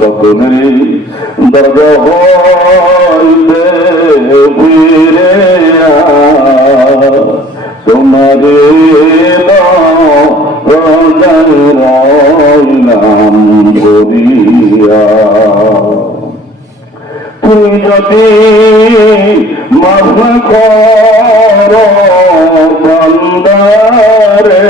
সকলের দরজা হইতে ফিরে তোমারে রইলাম করিয়া তুমি যদি মাফ কর বন্দারে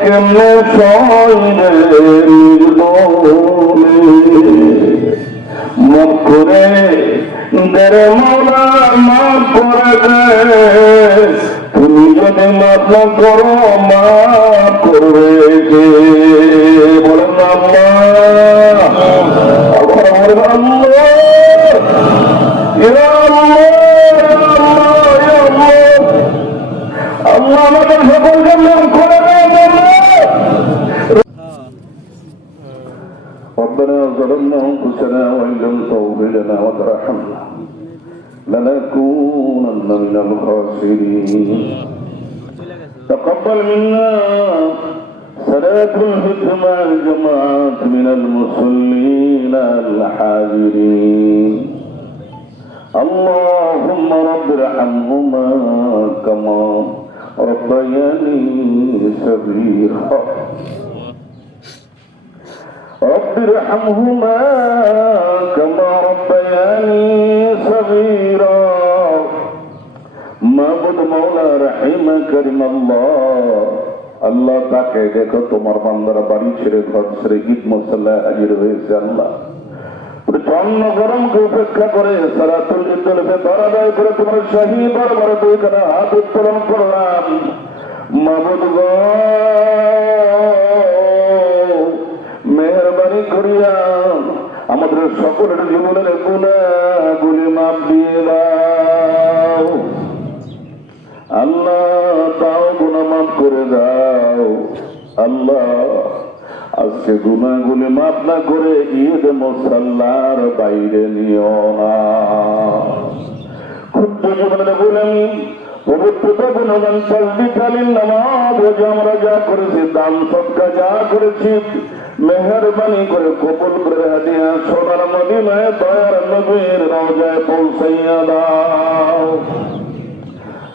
কেমনে সঙ্গে মাফ করে দেরে মৌলা মাফ করে দে তুমি যদি মাফ করো মাফ করবে কে বলেন আল্লাহ আবার تقبل منا. صلاة الفجر مع الجماعة من المصلين الحاضرين. اللهم رب ارحمهما كما ربياني صغيرا. رب ارحمهما كما ربياني মাহবুদ মাওলা রাহিমা করিম আল্লাহ তাকে দেখো, তোমার বান্দারা বাড়ি ছেড়ে ঘর ছেড়ে ঈদ মশাল্লা হাজির হয়েছে আল্লাহ। প্রচণ্ড গরমকে উপেক্ষা করে করে তোমার হাত উত্তোলন করলাম। মেহরবানি করিয়া আমাদের সকলের জীবনের গুণা গুলি মাপ দিয়ে দাও আল্লাহ তাও গুণা মাফ করে দাও। আল্লাহ, আজকে গুণাগুলি মাফ না করে ঈদ মশাল্লার বাইরে নিও না। বলেন মেহরবানি করে, কবুল করে হাদিয়া সোনার মদিনায় দয়ার নবীর রওজায় পৌঁছাইয়া দাও।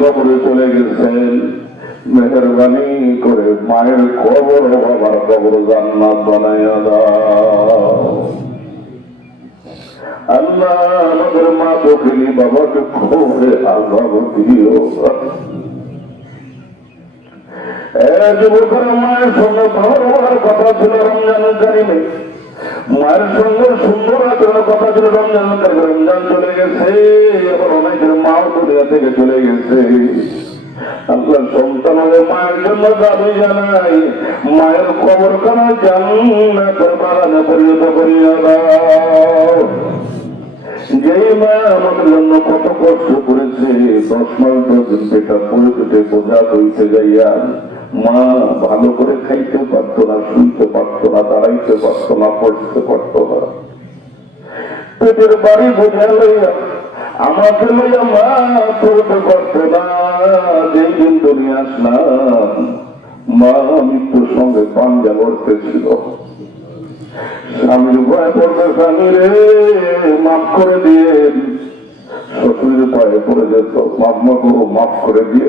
কবরে চলে গেছেন। মেহরবানি করে মায়ের কবর বাবার কবর জান্নাত বানাইয়া দাও। আল্লাহ আমাদের মা দক্ষিণী বাবাকে খুবই আল্লাহ দিও। যুবকের মায়ের সঙ্গে ভালো হওয়ার কথা ছিল রমজানের কারিমে। মায়ের সঙ্গে সুন্দর আচরণের কথা ছিল রমজান রমজান চলে গেছে অনেকের মাও দুনিয়া থেকে চলে গেছে। মায়ের জন্য যেই মা আমাদের জন্য কত কষ্ট করেছে, দশ মাস পড়ে বোঝা হইতে যাইয়া মা ভালো করে খাইতে পারতো না শুনতে পারতো না, দাঁড়াইতে পারতো না, পড়তে পারতো না। পেটের বাড়ি বোঝা লইয়া, আমাকে লইয়া মা চলতে পারতো না। যেই দিন দুনিয়া আসলাম, মা মৃত্যুর সঙ্গে পাঞ্জা করতেছিল স্বামীর ভয় পড়বে স্বামী রে, মাফ করে দিয়ে শ্বশুরের পায়ে পড়ে যেত না করো, মাফ করে দিয়ে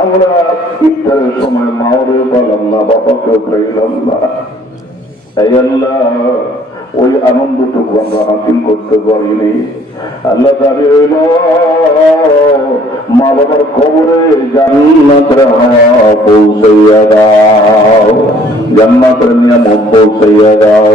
আমরা ইফতারের সময় মাওরে পেলাম না বাবাকেও পেলাম না। এই আল্লাহ, ওই আনন্দটুকু আমরা হাসিল করতে পারিনি। আল্লাহ দাবি হইল মা বাবার খবরে জান্নাতের পৌঁছাইয়া দাও। জান্নাতের নিয়ামত পৌঁছাইয়া দাও।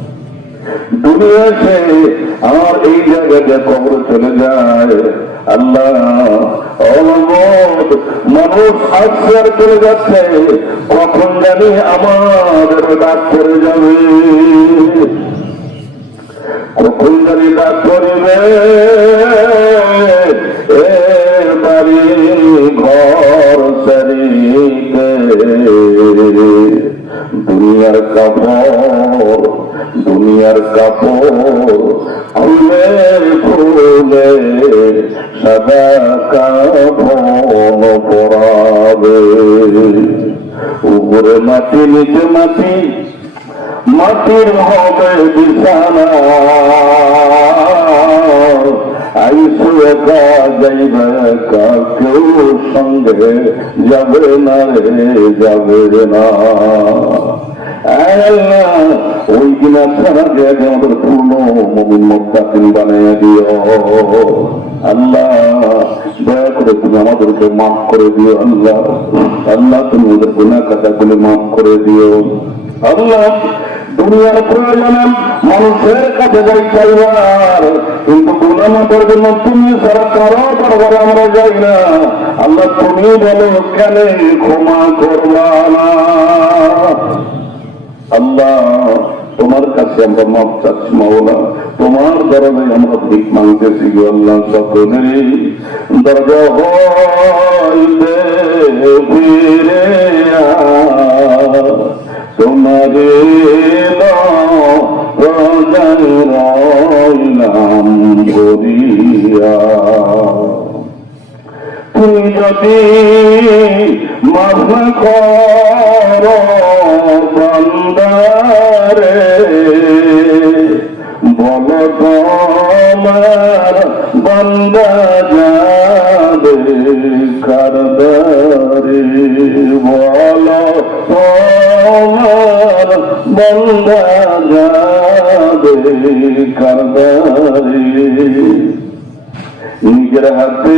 দুনিয়া ছেড়ে আমার এই জায়গাটা কবর চলে যায়। আল্লাহ মানুষ আশ্রয় চলে যাচ্ছে, কখন জানি আমাদের ডাক করে যাবে। কখন জানি ডাক করিবে নিচে মাটি মাটির হবে বিছানা। আইসু একা যাইবে কেউ সঙ্গে যাবে না রে, যাবে না। ওই কিনা ছাড়া যে আমাদের পূর্ণ মমিন মোত্তাকিন বানিয়ে দিও আল্লাহ দয়া করে তুমি আমাদেরকে মাফ করে দিও আল্লাহ আল্লাহ তুমি ওদের গুণা কাটাগুলি মাফ করে দিও আল্লাহ দুনিয়ার প্রয়োজনে মানুষের কাছে যাই চাইবার কিন্তু গুণামাতের জন্য তুমি সারা কারও দরবারে আমরা যাই না। আল্লাহ, তুমি বলো কেন ক্ষমা করবা না? আল্লাহ, তোমার কাছে আমরা মাপ চাচ্ছি মাওলা তোমার দরজে আমরা ভিক মাংতেছি গো আল্লাহ হইতে ফিরে তোমারে তুমি যদি মাফ বন্দারে বল তোমার বন্দা যাবে কারদারে বল তোমার বন্দা যাবে কারদারে নিজের হাতে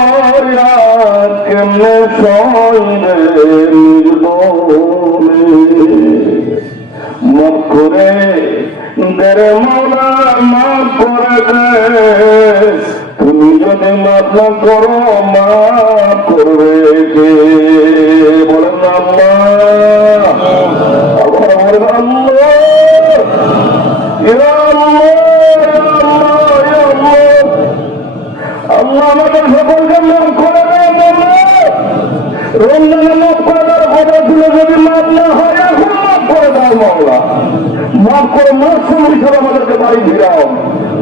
হইয়া কেমনে সইবে নির্দনে মাফ করে দেরে মৌলা মাফ করে দে তুমি যদি মাফ করো মাফ করবে আবার বলেন ইয়া আল্লাহ, ইয়া আল্লাহ, ইয়া আল্লাহ। আল্লাহ আমাদের সকলকে মাফ করে দেয় রমজানে মাফ করে দেওয়ার কথা ছিল যদি মাফ না হয় এখন মাফ করে দাও মাওলা মাফ করে মাসুম হিসাবে আমাদেরকে বাড়ি ফিরাও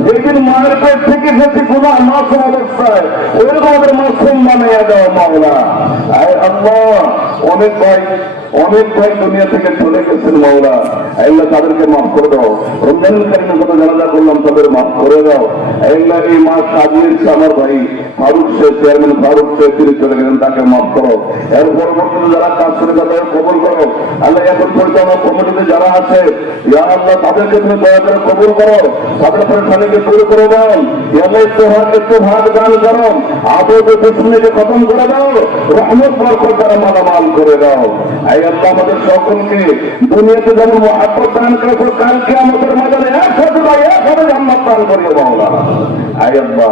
যেদিন মায়ের পেট থেকে এসেছি গুণা মাসুম অবস্থায় ওইরকম আমাদের মাসুম বানিয়ে দেওয়া মামলা আয় আল্লাহ, অনেক ভাই অনেক ভাই দুনিয়া থেকে চলে গেছেন মাওলা। আল্লাহ তাদেরকে মাফ করে দাও। রমজানের কারণে কত জানাজা করলাম তাদের মাফ করে দাও। আল্লাহ এই মাস সাজিয়েছে আমার ভাই ফারুক শেখ চেয়ারম্যান ফারুক শেখ তিনি চলে গেলেন, তাকে মাফ করো। এর পরবর্তীতে যারা কাজ করে তাদের কবল করো। আল্লাহ এখন পরিচালনা কমিটিতে যারা আছে, ইয়া আল্লাহ তাদেরকে তুমি দয়া করে কবল করো। তাদের পরেশানিকে দূর করে দাও। ইয়াল্লাহ একটু ভাগ দান করো। আদত দুশ্মনীকে খতম করে দাও। রহমত, বরকত দ্বারা মালামাল করে দাও। আল্লাহ আমাদের সকলকে দুনিয়াতে যেন মহাব্বত দান করেছ কালকে আমাদের মাঝে একসাথে ভাই, একসাথে জান্নাত দান করিয়ে বাংলা আই আল্লাহ।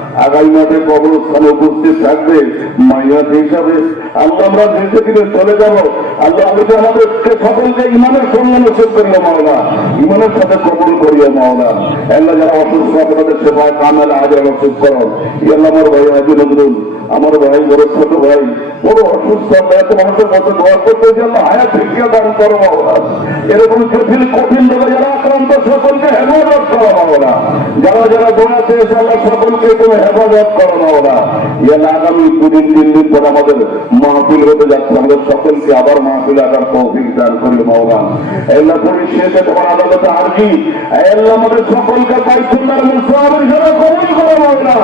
আগামী মাসে কবরস্থানে উপস্থিত থাকবে মাইয়া হিসাবে। আল্লাহ আমরা দেশে দিনে চলে যাব। আল্লাহ আমি তো আমাদেরকে সকলকে ইমানের সঙ্গে নসিব করিও মাওলা ইমানের সাথে কবুল করিও মাওলা আল্লাহ যারা অসুস্থ, আপনাদের সেবা কামেল আজ অসুস্থ করো ই আমার ভাই হাজির নজরুল। আমার ভাই, বড় ছোট ভাই, বড় অসুস্থ, আমরা এত মানুষের মধ্যে দোয়া করতে যে আল্লাহ হায়াত ভিক্ষা দান করো মাওলা এরকম কঠিন কঠিন রোগে যারা আক্রান্ত, সকলকে হেফাজত করো মাওলা যারা যারা দোয়াতে এসে আল্লাহ সকলকে তুমি হেফাজত করো মাওলা ইয়াল্লাহ আগামী দুদিন, তিন দিন পর আমাদের মাহফিল হতে যাচ্ছে। আমাদের সকলকে আবার মাহফিল আগার তৌফিক দান করি মাওলা আল্লাহ পরিশেষে তোমার আদালতে আরজি। আল্লাহ আমাদের সকলকে পাইসুল্লার মুসাফির হিসেবে কবুল করো মাওলা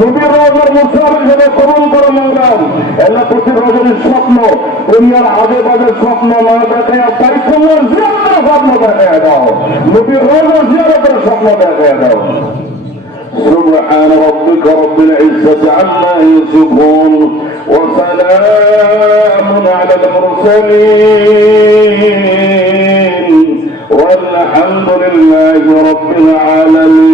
নবীর মুসাফির হিসেবে কবুল করো মাওলা আল্লাহ প্রতি রজনীর স্বপ্ন দুনিয়ার আজে বাজে স্বপ্ন না দেখে পাইসুল্লার জিয়ারতের স্বপ্ন দেখে দাও নবীর রোজার জিয়ারতের স্বপ্ন দেখে দাও سبحان ربك رب العزة عما يصفون وسلام على المرسلين والحمد لله رب العالمين